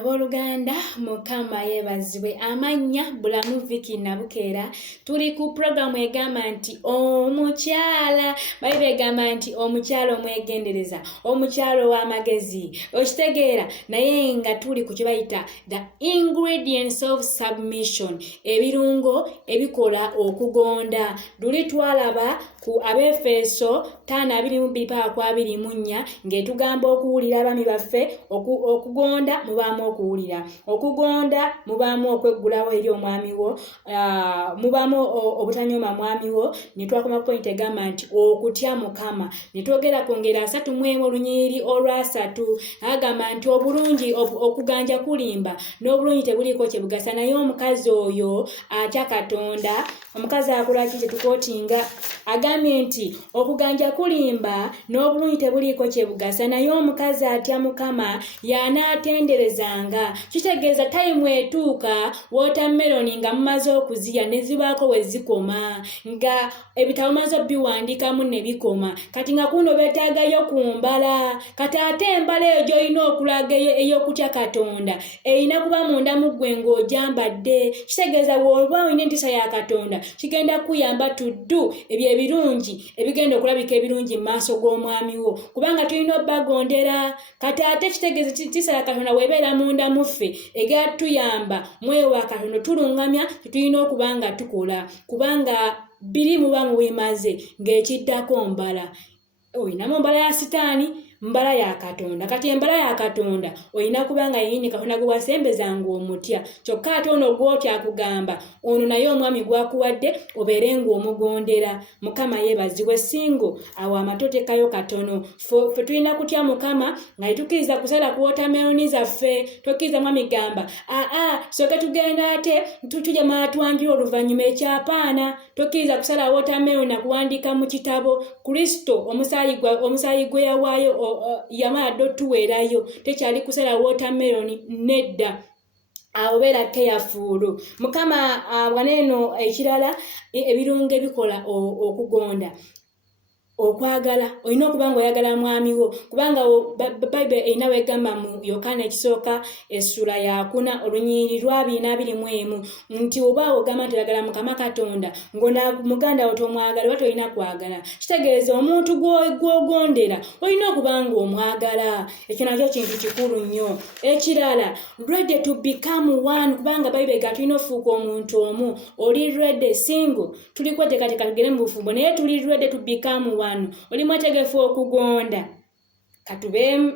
Abooluganda Mukama yeebazibwe amannya bulamu Viki Nabukeera tuli ku programu egamba nti omukyala Bayibuli egamba nti omukyala omwegendereza omukyala ow'amagezi okitegeera naye nga tuli ku kibayita the ingredients of submission ebirungo ebikola okugonda luli twalaba ku Abefeso 5:2-4 ng'etugamba okuwulira abami baffe okugonda mubaamu okuwulira okugonda mubaamu okweggulawo eri omwami wo mubaamu obutanyoma mwami wo ne twakoma point egamba nti okutya Mukama ne twogera ku ngeri 3 mu olunyiriri olwa3 agamba nti obulungi okuganja kulimba n'obulungi tebuliiko kye bugasa naye omukazi oyo atya Katonda omukazi akola ki tukootinga agambye nti okuganja kulimba n'obulungi tebuliiko kye bugasa naye omukazi atya Mukama y'anaatenderezanga kitegeeza time etuuka watermelon nga mumaze okuzirya ne zibaako we zikoma nga ebitabo maze biwandiikamu ne bikoma kati nga kuno beetaagayo ku mbala kati ate embala eyo gy'olina okulaga ey'okutya Katonda erina kuba munda mu ggwe ng'ogyambadde kitegeeza bw'oba olina entiisa ya Katonda kigenda kuyamba tuddu ebyo ebirungi ebigenda okulabika ebirungi mu maaso g'omwami wo kubanga tulina obbagondera kati ate kitegeeza entiisa ya Katonda weebeera munda muffe egenda tuyamba mwewa Katonda tulungamya tulina okuba nga tukola kubanga biri muba mu bimaze ng'ekiddako mbala oyinamu mbala ya sitaani mbala ya Katonda kati embala ya Katonda oyina kubanga yini Katonda gwe wasembezanga omutya kyokka ate ono gw'otya akugamba ono naye omwami gwakuwadde obeere ng'omugondera Mukama yeebazibwe singo awo amatotekayo katono ffe tulina kutya Mukama nga tukiriza kusala ku watermelon zaffe tokkiriza mwami gamba soke tugenda ate tujja matwanjira oluvannyuma ekyapaana tokkiriza kusala watermelon na kuwandiika mu kitabo Kristo omusaayi gwe yawaayo yamala dottuweerayo tekyali kusala watermelon nedda abeera careful Mukama waneeno ekirala ebirungo ebikola okugonda okwagala olina okuba ng'oyagala mwami wo kubanga Bayibuli erina wegamba mu Yokaana ekisooka essula ya 4 olunyiriri 2:21 nti oba ogamba nti oyagala Mukama Katonda ng'ona muganda wo tomwagala oba tolina kwagala kitegeeza omuntu gw'ogondera olina okuba ng'omwagala ekyo nakyo kintu kikulu nnyo ekirala ready to become one kubanga Bayibuli tulina ofuuka omuntu omu oli ready single tuli kweteekateeka tugere mu bufumbo naye tuli ready to become one oli mwetegefu okugonda katube